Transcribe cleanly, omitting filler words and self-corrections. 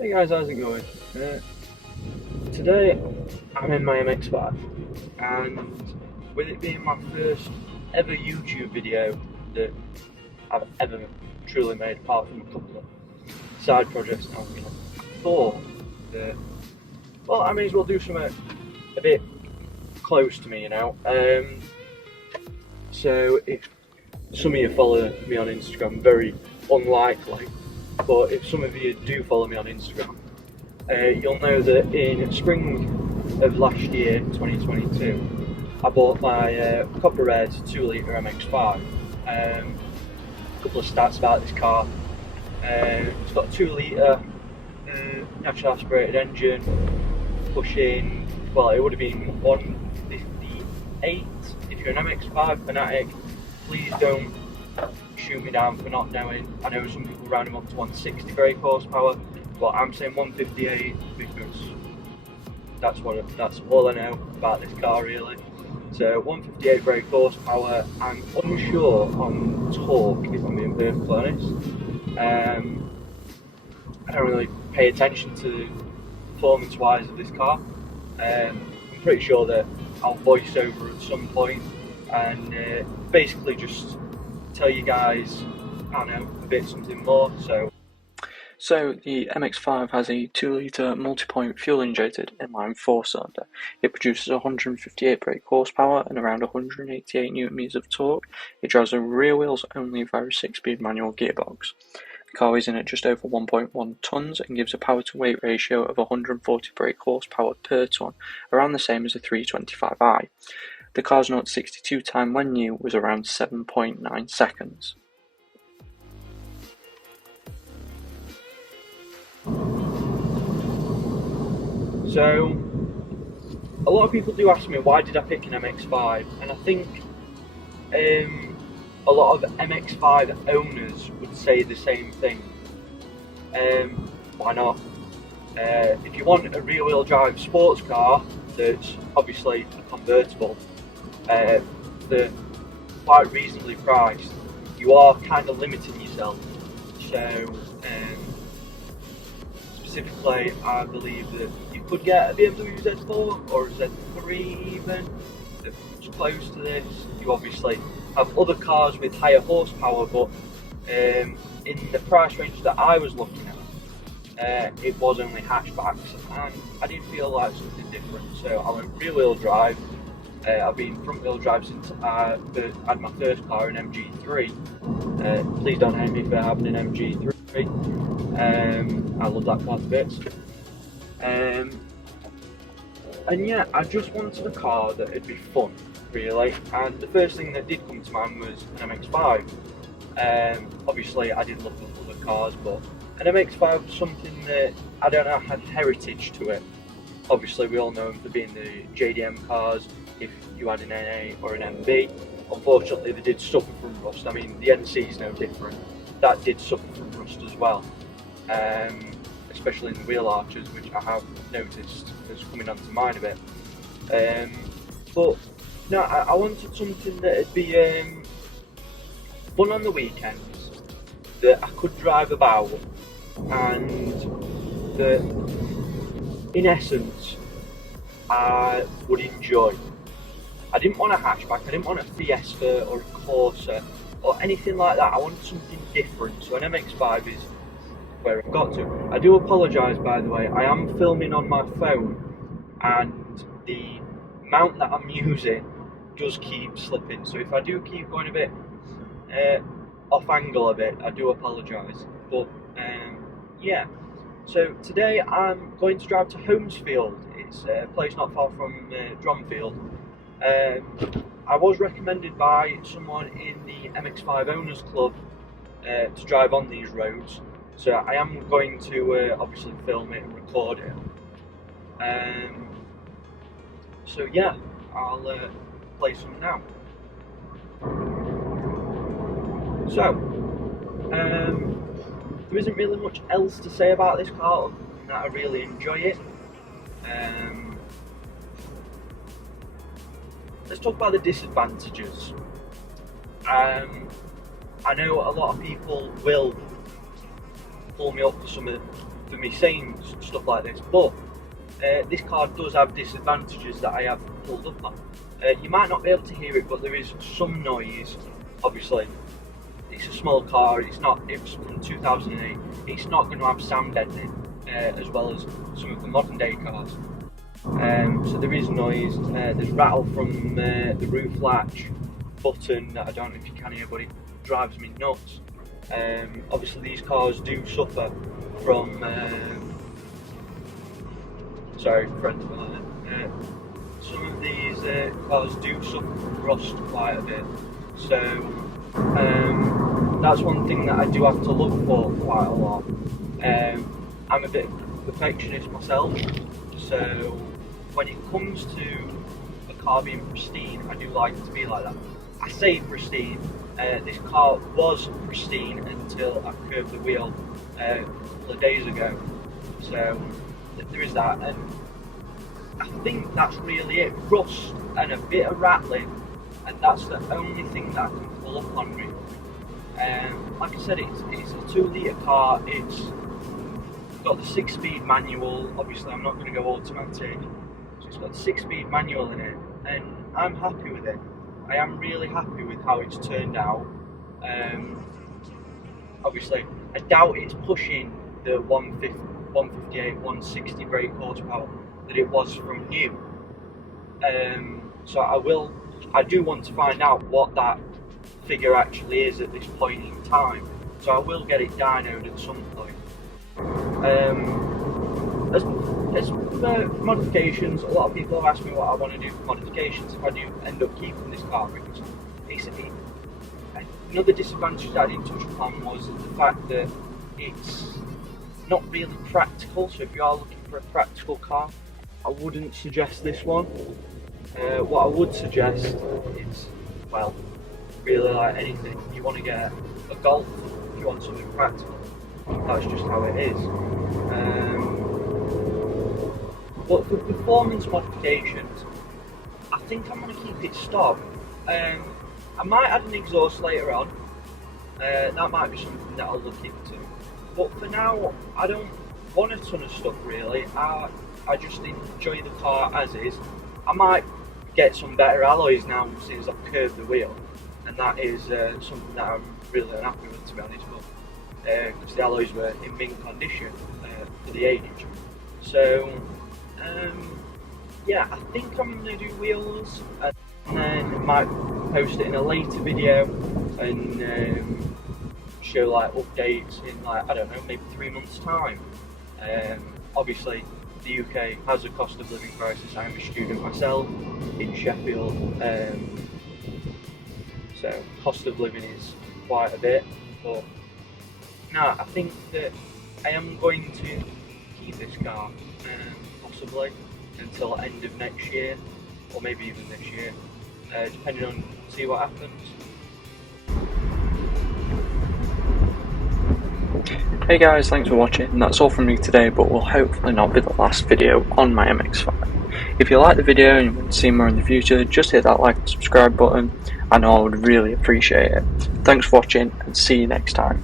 Hey guys, how's it going? Today I'm in my MX5, and with it being my first ever YouTube video that I've ever truly made, apart from a couple of side projects now, I thought that, well, I may as well do something a bit close to me, So if some of you follow me on Instagram, very unlikely, but if some of you do follow me on Instagram, you'll know that in spring of last year, 2022, I bought my copper red 2 litre MX5. A couple of stats about this car. It's got a 2 litre naturally aspirated engine, pushing, well, it would have been 158 if you're an MX5 fanatic. Please don't shoot me down for not knowing. I know some people round them up to 160 brake horsepower, but I'm saying 158 because that's all I know about this car really. So 158 brake horsepower. I'm unsure on torque, if I'm being perfectly honest. I don't really pay attention to performance-wise of this car. I'm pretty sure that I'll voice over at some point and basically just tell you guys, I don't know, a bit something more. So the MX5 has a 2 litre multi-point fuel-injected inline 4-cylinder. It produces 158 brake horsepower and around 188 Nm of torque. It drives a rear wheels only via a 6-speed manual gearbox. The car weighs in at just over 1.1 tonnes and gives a power to weight ratio of 140 brake horsepower per tonne, around the same as a 325i. The car's 0 to 62 time when new was around 7.9 seconds. So, a lot of people do ask me why did I pick an MX5, and I think a lot of MX5 owners would say the same thing. Why not? If you want a rear-wheel drive sports car that's obviously a convertible, they're quite reasonably priced, you are kind of limiting yourself. So, specifically, I believe that you could get a BMW Z4 or a Z3 even, that's close to this. You obviously have other cars with higher horsepower, but in the price range that I was looking at, it was only hatchbacks, and I didn't feel like something different. So I went rear-wheel drive. I've been front-wheel drive since I had my first car, an MG3. Please don't hate me for having an MG3. I love that car to bits. And yeah, I just wanted a car that would be fun, really. And the first thing that did come to mind was an MX5. Obviously, I did look at other cars, but an MX5 was something that, I don't know, had heritage to it. Obviously, we all know them for being the JDM cars. If you had an NA or an MB, unfortunately, they did suffer from rust. I mean, the NC is no different. That did suffer from rust as well, especially in the wheel arches, which I have noticed is coming onto mine a bit. But no, I wanted something that would be fun on the weekends, that I could drive about, and that, in essence, I would enjoy. I didn't want a hatchback, I didn't want a Fiesta or a Corsa or anything like that. I wanted something different, so an MX5 is where I've got to. I do apologise, by the way, I am filming on my phone and the mount that I'm using does keep slipping, so if I do keep going a bit off angle a bit, I do apologise. But yeah, so today I'm going to drive to Holmesfield. It's a place not far from Dronfield. I was recommended by someone in the MX5 Owners Club to drive on these roads, so I am going to obviously film it and record it. So yeah, I'll play some now. So, there isn't really much else to say about this car other than that I really enjoy it. Let's talk about the disadvantages. I know a lot of people will pull me up for some of for me saying stuff like this, but this car does have disadvantages that I have pulled up on. You might not be able to hear it, but there is some noise. Obviously, it's a small car. It's from 2008. It's not going to have sound deadening as well as some of the modern day cars. So there is noise. There's rattle from the roof latch button that I don't know if you can hear, but it drives me nuts. Obviously, these cars do suffer from. Sorry, friends of mine. Some of these cars do suffer from rust quite a bit, so that's one thing that I do have to look for quite a lot. I'm a bit of a perfectionist myself, so when it comes to a car being pristine, I do like it to be like that. I say pristine. This car was pristine until I curved the wheel a couple of days ago, so there is that, and I think that's really it. Rust and a bit of rattling, and that's the only thing that I can pull up on really. Like I said, it's a 2 litre car. It's got the 6-speed manual. Obviously, I'm not going to go automatic, so it's got the 6-speed manual in it, and I'm happy with it. I am really happy with how it's turned out. Obviously, I doubt it's pushing the 158, 160 brake horsepower that it was from new. So I do want to find out what that figure actually is at this point in time. So I will get it dynoed at some point. As for modifications, a lot of people have asked me what I want to do for modifications if I do end up keeping this car, because basically another disadvantage that I didn't touch upon was the fact that it's not really practical. So if you are looking for a practical car, I wouldn't suggest this one. What I would suggest is, well, really like anything, you want to get a Golf if you want something practical. That's just how it is. But for performance modifications, I think I'm going to keep it stock. I might add an exhaust later on. That might be something that I'll look into. But for now, I don't want a ton of stuff really. I just enjoy the car as is. I might get some better alloys now since I've curved the wheel, and that is something that I'm really unhappy with, to be honest. But because the alloys were in mint condition for the age. So yeah, I think I'm going to do wheels, and then I might post it in a later video and show like updates in like, I don't know, maybe 3 months time. Obviously the UK has a cost of living crisis. I'm a student myself in Sheffield, so cost of living is quite a bit, but no, I think that I am going to keep this car possibly until end of next year, or maybe even this year, depending on, see what happens. Hey guys, thanks for watching. That's all from me today, but will hopefully not be the last video on my MX5. If you like the video and you want to see more in the future, just hit that like and subscribe button. I know I would really appreciate it. Thanks for watching, and see you next time.